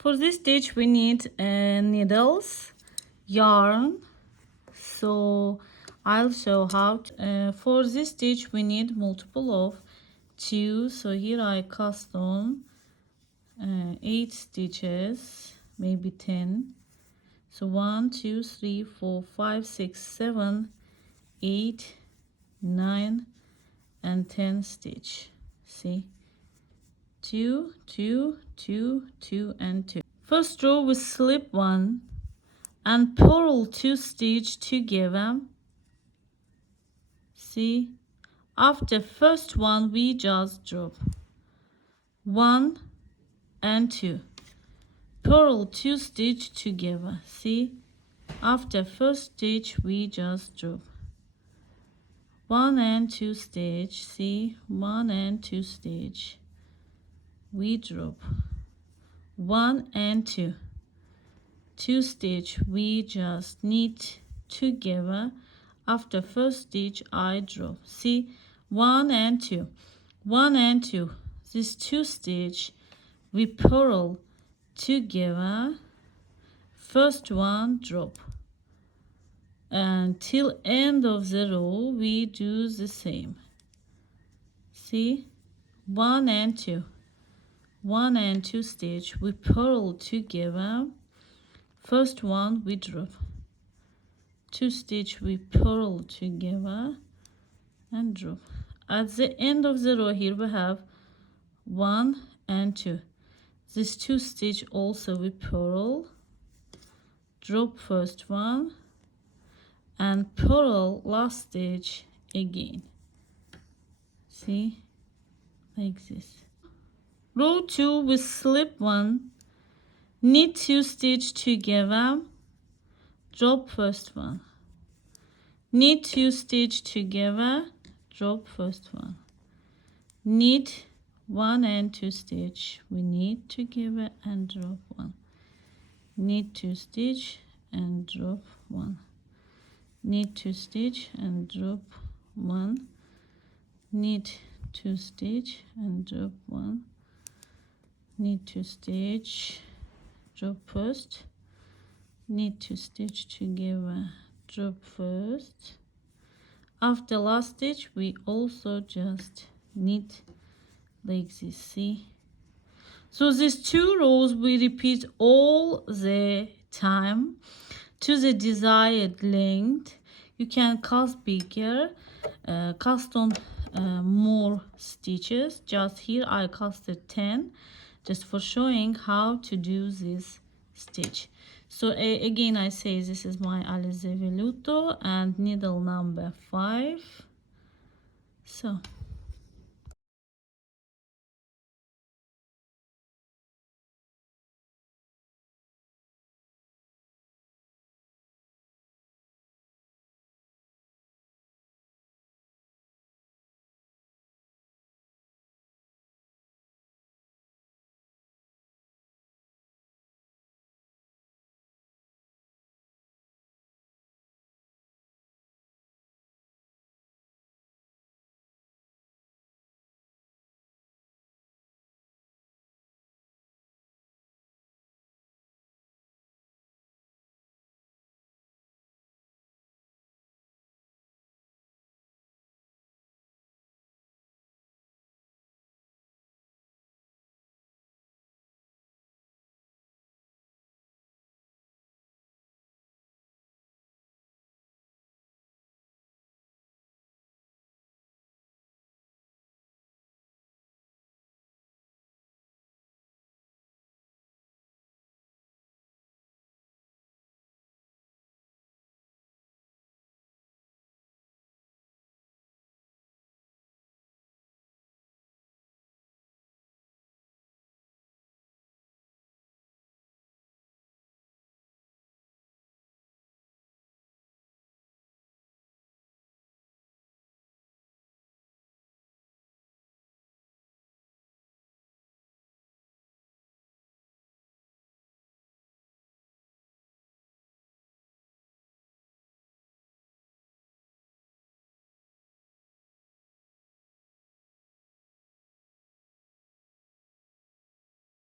For this stitch we need needles, yarn. So I'll show how to, for this stitch we need multiple of 2. So here I cast on 8 stitches, maybe 10. So 1 2 3 4 5 6 7 8 9 and 10 stitch. See, 2 2 2 2 and 2. First row we slip 1 and purl 2 stitch together. See, after first one we just drop 1 and 2, purl 2 stitch together. See, after first stitch we just drop 1 and 2 stitch. See, 1 and 2 stitch, we drop 1 and 2 stitch, we just knit together. After first stitch I drop. See, 1 and 2, 1 and 2, this 2 stitch we purl together. First one drop, and till end of the row we do the same. See, 1 and 2, 1 and 2 stitch we purl together. First one we drop, 2 stitch we purl together and drop. At the end of the row here we have 1 and 2, this 2 stitch also we purl, drop first one and purl last stitch again. See, like this. Row 2 we slip 1, knit 2 stitch together, drop first one, knit 2 stitch together, drop first one, knit 1 and 2 stitch, we knit together and drop 1, knit 2 stitch and drop 1, knit 2 stitch and drop 1, knit 2 stitch and drop 1, knit 2 stitch, drop first, knit 2 stitch together, drop first. After last stitch we also just knit like this. See, so these 2 rows we repeat all the time to the desired length. You can cast bigger, cast on more stitches. Just here I casted 10 just for showing how to do this stitch. So again I say this is my alize veluto and needle number 5. So